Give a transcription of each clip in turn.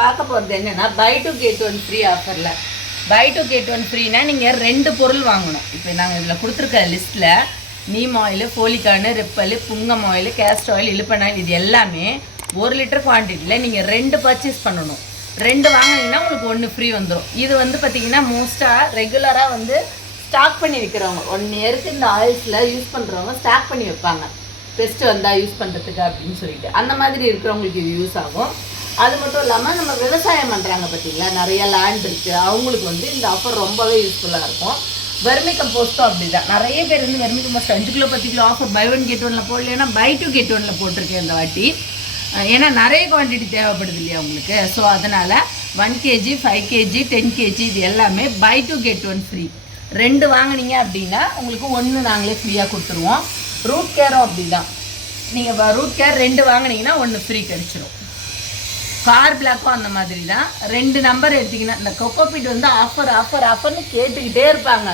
பார்க்க போகிறது என்னென்னா buy two get one free ஆஃபரில் பை டு கேட் ஒன் ஃப்ரீனா நீங்கள் ரெண்டு பொருள் வாங்கணும். இப்போ நாங்கள் இதில் கொடுத்துருக்க லிஸ்ட்டில் நீம் ஆயில் ஃபோலிக்கானு ரிப்பல் புங்கம் ஆயில் கேஸ்ட் ஆயில் இழுப்பனாயில் இது எல்லாமே ஒரு லிட்டர் குவான்டிட்டியில் நீங்கள் ரெண்டு பர்ச்சேஸ் பண்ணணும். ரெண்டு வாங்கினீங்கன்னா உங்களுக்கு ஒன்று ஃப்ரீ வந்துடும் இது வந்து பார்த்தீங்கன்னா மோஸ்ட்டாக ரெகுலராக வந்து ஸ்டாக் பண்ணி வைக்கிறவங்க. ஒன் இயருக்கு இந்த ஆயில்ஸில் யூஸ் பண்ணுறவங்க ஸ்டாக் பண்ணி வைப்பாங்க. பெஸ்ட்டு வந்தால் யூஸ் பண்ணுறதுக்கு அப்படின்னு சொல்லிட்டு. அந்த மாதிரி இருக்கிறவங்களுக்கு இது யூஸ் ஆகும். அது மட்டும் இல்லாமல் நம்ம விவசாயம் பண்ணுறாங்க பார்த்தீங்களா நிறைய லேண்ட் இருக்குது அவங்களுக்கு வந்து இந்த ஆஃபர் ரொம்பவே யூஸ்ஃபுல்லாக இருக்கும். வெர்மி கம்போஸ்ட்டும் அப்படி தான் நிறைய பேர் வந்து வெர்மி கம்போஸ்ட் அஞ்சு கிலோ பத்து kilo offer buy one get ஒன்ல போடலைன்னா பை டூ கெட் ஒன்ல போட்டிருக்கேன் இந்த வாட்டி. ஏன்னா நிறைய குவான்டிட்டி தேவைப்படுது இல்லையா உங்களுக்கு? ஸோ அதனால் one kg five kg ten kg இது எல்லாமே buy two get one free ரெண்டு வாங்குனீங்க அப்படின்னா உங்களுக்கு ஒன்று நாங்களே ஃப்ரீயாக கொடுத்துருவோம். ரூட் கேரும் அப்படி தான் நீங்கள் ரூட் கேர் ரெண்டு வாங்குனீங்கன்னா ஒன்று ஃப்ரீ கிடச்சிரும். கார் பிளாக்கும் அந்த மாதிரி தான் ரெண்டு நம்பர் எடுத்திங்கன்னா இந்த கொக்கோபீட் வந்து ஆஃபர் ஆஃபர் ஆஃபர்னு கேட்டுக்கிட்டே இருப்பாங்க.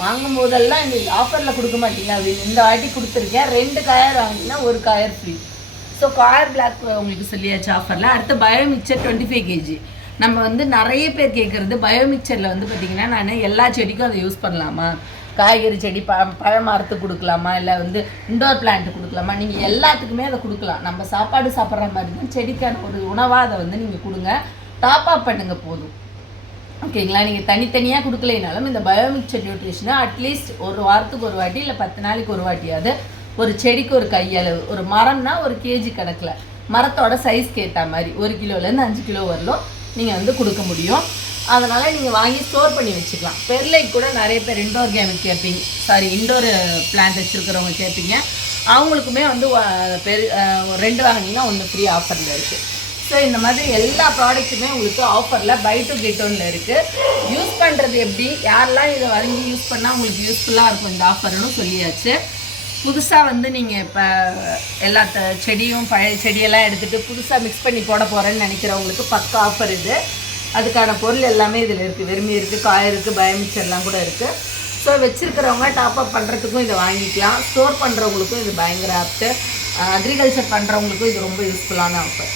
வாங்கும் போதெல்லாம் எங்களுக்கு ஆஃபரில் கொடுக்க மாட்டீங்க அப்படின்னு இந்த வாட்டி கொடுத்துருக்கேன். ரெண்டு காயர் வாங்கினீங்கன்னா ஒரு coir free so coir block உங்களுக்கு சொல்லியாச்சு ஆஃபரில் அடுத்து bio mixer twenty five kg நம்ம வந்து நிறைய பேர் கேட்குறது பயோ மிக்சரில் வந்து பார்த்திங்கன்னா நான் எல்லா செடிக்கும் அதை யூஸ் பண்ணலாமா? காய்கறி செடி ப பழ மரத்துக்கு கொடுக்கலாமா? இல்லை வந்து இண்டோர் பிளான்ட் கொடுக்கலாமா? நீங்கள் எல்லாத்துக்குமே அதை கொடுக்கலாம். நம்ம சாப்பாடு சாப்பிட்ற மாதிரி தான் செடிக்கான ஒரு உணவாக அதை வந்து நீங்கள் கொடுங்க. டாப் அப் பண்ணுங்கள் போதும். ஓகேங்களா நீங்கள் தனித்தனியாக கொடுக்கலைனாலும் இந்த பயோமிக்சர் நியூட்ரிஷனை அட்லீஸ்ட் ஒரு வாரத்துக்கு ஒரு வாட்டி இல்லை பத்து நாளைக்கு ஒரு வாட்டியாவது ஒரு செடிக்கு ஒரு கையளவு ஒரு மரம்னா ஒரு கேஜி கணக்கில். மரத்தோட சைஸ்க்கு ஏற்ற மாதிரி ஒரு கிலோலேருந்து அஞ்சு கிலோ வரலும் நீங்கள் வந்து கொடுக்க முடியும். அதனால் நீங்கள் வாங்கி ஸ்டோர் பண்ணி வச்சுக்கலாம். பெர்லைட் கூட நிறைய பேர் இண்டோர் கேம் கேட்பீங்க சாரி இண்டோர் பிளான்ட் வச்சுருக்கிறவங்க கேட்பீங்க அவங்களுக்குமே வந்து பெரு ஒரு ரெண்டு வாங்கினீங்கன்னா ஒன்று ஃப்ரீ ஆஃபரில் இருக்குது ஸோ இந்த மாதிரி எல்லா ப்ராடக்ட்டுமே உங்களுக்கு ஆஃபரில் பை டு கெட் ஒன்ல இருக்குது யூஸ் பண்ணுறது எப்படி? யாரெல்லாம் இதை வாங்கி யூஸ் பண்ணால் உங்களுக்கு யூஸ்ஃபுல்லாக இருக்கும் இந்த ஆஃபர்னு சொல்லியாச்சு. புதுசாக வந்து நீங்கள் இப்போ எல்லா செடியும் பழைய செடியெல்லாம் எடுத்துகிட்டு புதுசாக மிக்ஸ் பண்ணி போட போகிறேன்னு நினைக்கிறவங்களுக்கு பக்க ஆஃபர் இது. அதுக்கான பொருள் எல்லாமே இதில் இருக்குது. வெறுமி இருக்குது காய் இருக்குது பயோமிக்சர்லாம் கூட இருக்குது. ஸோ வச்சுருக்கிறவங்க டாப் அப் பண்ணுறதுக்கும் இதை வாங்கிக்கலாம். ஸ்டோர் பண்ணுறவங்களுக்கும் இது பயங்கர ஆப்ட்டு அக்ரிகல்ச்சர் பண்ணுறவங்களுக்கும் இது ரொம்ப யூஸ்ஃபுல்லான ஆஃபர்